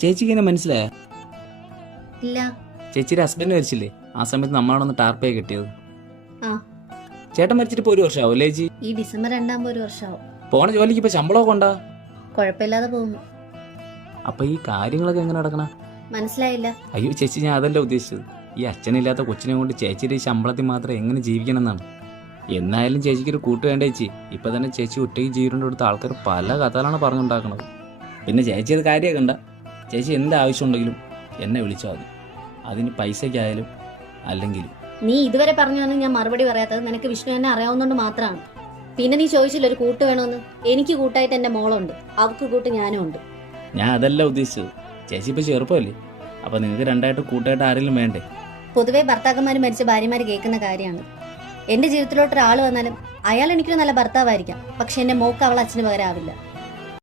ചേച്ചിക്ക് എന്നെ മനസ്സിലായ? ഇല്ല. ചേച്ചിയുടെ ഹസ്ബൻഡ് മരിച്ചില്ലേ, ആ സമയത്ത് നമ്മളാണൊന്ന് ടാർപ്പേ കിട്ടിയത്. ആ. ചേട്ടൻ മരിച്ചിട്ട് ഇപ്പോൾ 1 വർഷമാവും അല്ലേ ചേച്ചി? ഈ ഡിസംബർ 2 1 വർഷമാവും. പോണ ജോലിക്ക് ഇപ്പൊ ശമ്പളമൊക്കെ ഉണ്ടാ? കുഴപ്പമില്ലാതെ പോകുന്നു. അപ്പൊ ഈ കാര്യങ്ങളൊക്കെ എങ്ങനെ നടക്കണ? മനസ്സിലായില്ല. അയ്യോ ചേച്ചി, ഞാൻ അതല്ല ഉദ്ദേശിച്ചത്. ഈ അച്ഛനില്ലാത്ത കൊച്ചിനെ കൊണ്ട് ചേച്ചിയുടെ ഈ ശമ്പളത്തിൽ മാത്രം എങ്ങനെ ജീവിക്കണം എന്നാണ്. എന്നായാലും ചേച്ചിക്കൊരു കൂട്ട് വേണ്ട ചേച്ചി. ഇപ്പൊ തന്നെ ചേച്ചി ഒറ്റയ്ക്ക് ജീവിതം കൊടുത്ത ആൾക്കാർ പല കഥകളാണ് പറഞ്ഞുണ്ടാക്കണത്. പിന്നെ ചേച്ചി അത് കാര്യമൊക്കെ ഉണ്ട. ചേച്ചി എന്ത് ആവശ്യം ഉണ്ടെങ്കിലും എന്നെ വിളിച്ചാൽ മതി. അതിന് പൈസയ്ക്കായാലും അല്ലെങ്കിലും. നീ ഇതുവരെ പറഞ്ഞാണ് ഞാൻ മറുപടി പറയാത്തത് നിനക്ക് വിഷ്ണു എന്നെ അറിയാവുന്നതുകൊണ്ട് മാത്രമാണ്. പിന്നെ നീ ചോദിച്ചില്ല ഒരു കൂട്ട് വേണമെന്ന്. എനിക്ക് കൂട്ടായിട്ട് എന്റെ മോളുണ്ട്, അവക്ക് കൂട്ട് ഞാനും ഉണ്ട്. ഞാൻ അതല്ല ഉദ്ദേശിച്ചത്. ചേച്ചി ഇപ്പൊ ചെറുപ്പമല്ലേ, അപ്പൊ നിങ്ങൾക്ക് രണ്ടായിട്ട് കൂട്ടായിട്ട് ആരെങ്കിലും വേണ്ടേ? പൊതുവെ ഭർത്താക്കന്മാർ മരിച്ച ഭാര്യമാര് കേൾക്കുന്ന കാര്യമാണ്. എന്റെ ജീവിതത്തിലോട്ട് ഒരാൾ വന്നാലും അയാൾ എനിക്കൊരു നല്ല ഭർത്താവായിരിക്കാം, പക്ഷെ എന്റെ മോക്ക് അവൾ അച്ഛന് പകരാവില്ല.